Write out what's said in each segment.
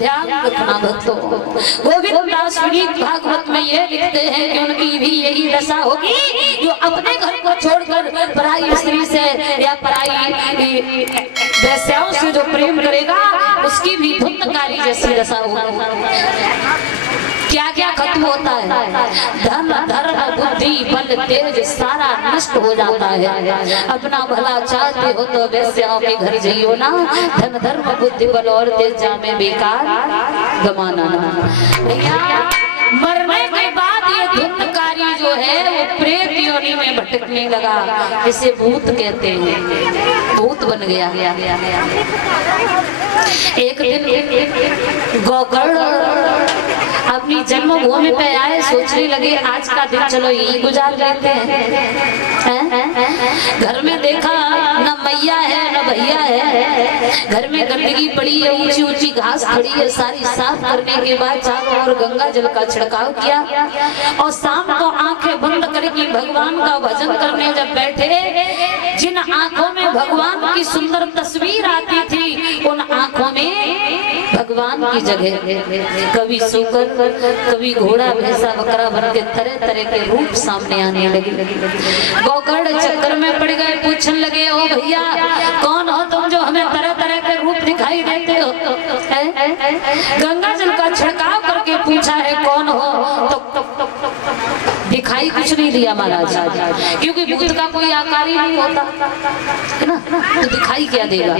ध्यान रखना भक्तों, गोविंद दास भागवत में ये लिखते हैं कि उनकी भी यही दशा होगी जो अपने घर को छोड़कर पराई स्त्री से या पराई वैश्याओं से जो प्रेम करेगा उसकी भी धुंधकारी जैसी दशा होगी। क्या क्या खत्म होता है? धन धर्म बुद्धि बल तेज सारा नष्ट हो जाता है। अपना भला चाहते हो तो वैश्याओं के घर जाइयो ना, धन धर्म बुद्धि बल और तेज जामे बेकार गमाना ना। भैया मरने के बाद ये धुंधकारी जो है वो प्रेत योनि में भटकने लगा, इसे भूत कहते हैं, भूत बन गया। एक दिन गोकर्ण अपनी जन्मभूमि पे आए, सोचने लगे आज का दिन चलो यही गुजार लेते हैं। घर में देखा न मैया है न भैया है, घर में गंदगी पड़ी है, ऊंची ऊंची घास खड़ी है, सारी साफ करने के बाद चारों ओर गंगा जल का छिड़काव किया और शाम को आंखें बंद करके भगवान का भजन करने जब बैठे, जिन आंखों में भगवान की सुंदर तस्वीर आती थी उन आंखों में भगवान की जगह कभी सूकर कभी घोड़ा भैंसा बकरा बन के तरह तरह के रूप सामने आने लगे। गोकर्ण चक्कर में पड़ गए, पूछने लगे ओ भैया कौन हो तुम जो हमें तरह तरह के रूप दिखाई देते हो? गंगा जल का छिड़काव करके पूछा है कौन हो, तो दिखाई कुछ नहीं दिया महाराज, क्योंकि भूत का कोई आकार ही नहीं होता है ना, तो दिखाई क्या देगा?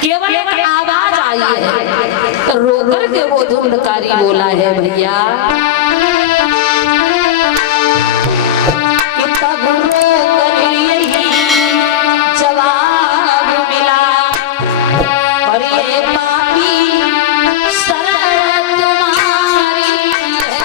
केवल एक आवाज आई है, रो करके वो धुंधकारी बोला है भैया कि तब रो कर यही जवाब मिला और ये पापी शरण तुम्हारी है।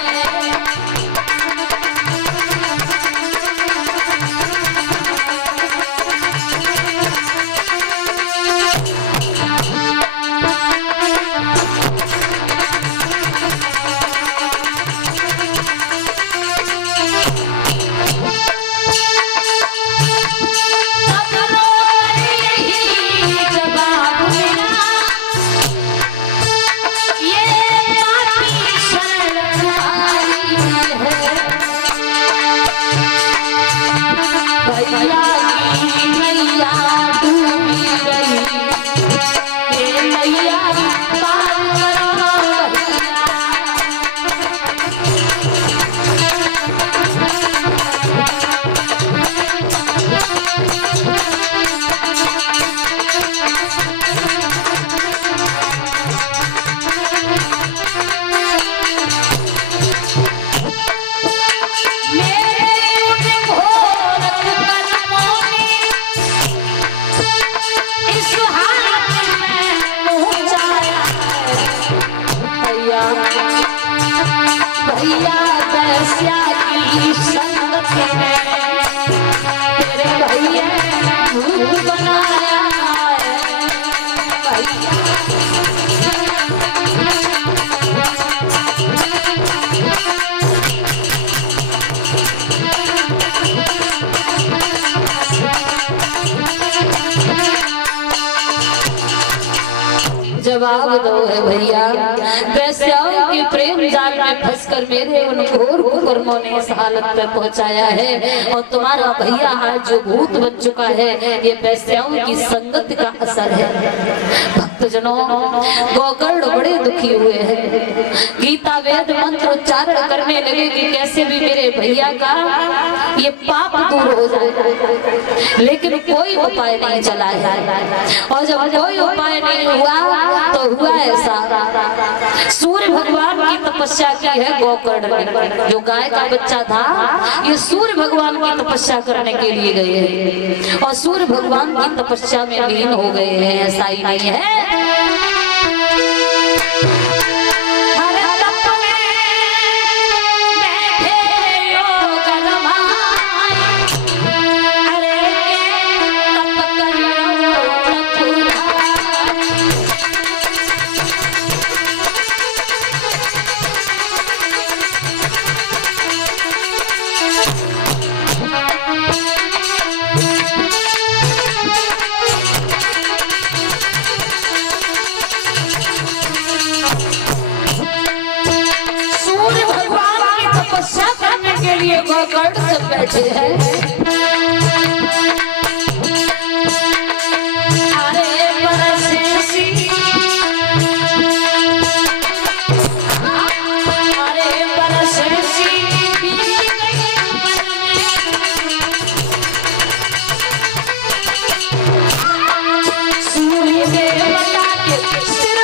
भैया वैश्या की संगत में तेरे भैया भूत बनाया जवाब दो है भैया, वैश्याओं के प्रेम जाल में फंसकर मेरे उन घोर कुकर्मों ने इस हालत में पहुंचाया है और तुम्हारा भैया आज जो भूत बन चुका है ये वैश्याओं की संगत का असर है। भक्तजनों गोकर्ण बड़े दुखी हुए हैं, गीता वेद मंत्र उच्चारण करने लगे कि कैसे भी मेरे भैया का ये पाप दूर हो जाए, लेकिन कोई उपाय नहीं चला है और जब कोई उपाय नहीं हुआ तो हुआ ऐसा, सूर्य भगवान की तपस्या की है गोकर्ण ने, जो गाय का बच्चा था ये सूर्य भगवान की तपस्या करने के लिए गए हैं और सूर्य भगवान की तपस्या में लीन हो गए हैं। ऐसा ही नहीं है, ये गोकर्ण सब बैठे हैं। अरे बरसेसी, अरे बरसेसी सूर्य देवता के सिर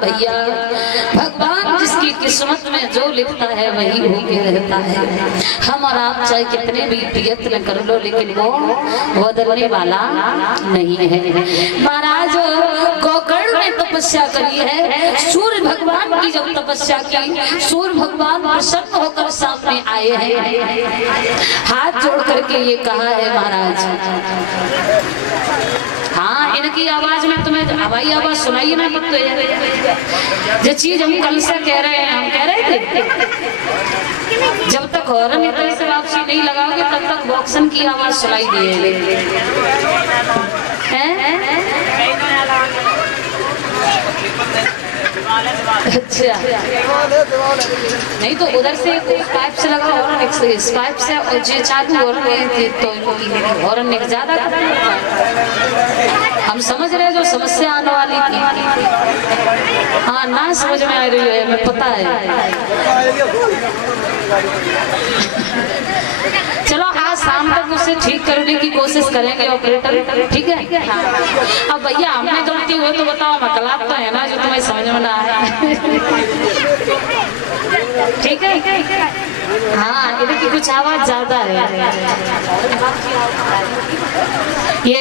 भैया, भगवान जिसकी किस्मत में जो लिखता है वही होके रहता है। हम और आप चाहे कितने भी प्रयत्न कर लो लेकिन वो बदलने वाला नहीं है। महाराज गोकर्ण ने तपस्या करी है, सूर्य भगवान की जब तपस्या की, सूर्य भगवान प्रसन्न होकर सामने आए हैं, हाथ जोड़ करके ये कहा है महाराज, हाँ इनकी आवाज में तुम्हें हवाई आवाज सुनाई ना पड़ती है। जो चीज हम कल से कह रहे हैं, हम कह रहे थे जब तक हॉर्न इधर से वापसी नहीं लगाओगे तब तक बॉक्सन की आवाज सुनाई देगी। अच्छा नहीं तो उधर से पाइप से लगा हॉर्न, इस पाइप से और जो चालू हॉर्न है तो हॉर्न ज्यादा हम समझ रहे जो समस्या आने वाली थी, हाँ ना समझ में आ रही है, हमें पता है। चलो आज शाम तक उसे ठीक करने की कोशिश कोशिश करेंगे ऑपरेटर, ठीक है। अब भैया हमने गलती हो तो बताओ, मकलात तो है ना जो तुम्हें समझ में ना आया, ठीक है। हाँ, इधर की कुछ आवाज ज्यादा है। ये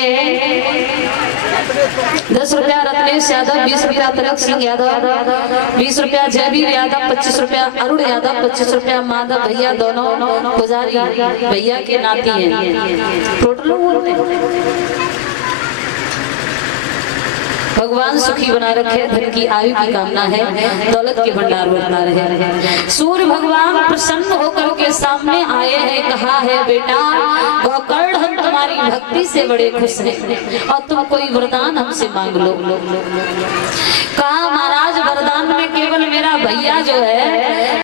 10 रुपया रत्नेश यादव, 20 रुपया तिलक सिंह यादव, 20 रुपया जयवीर यादव, 25 रुपया अरुण यादव, 25 रुपया माधव भैया, दोनों पुजारी भैया के नाती हैं। टोटल बोलते हैं। भगवान सुखी बना रखे, धन की आयु की कामना है, दौलत के भंडार में बना रहे। सूर्य भगवान प्रसन्न होकर के सामने आए हैं, कहा है बेटा गोकर्ण हम तुम्हारी भक्ति से बड़े खुश हैं और तुम कोई वरदान हमसे मांग लो। कहा महाराज वरदान में केवल मेरा भैया जो है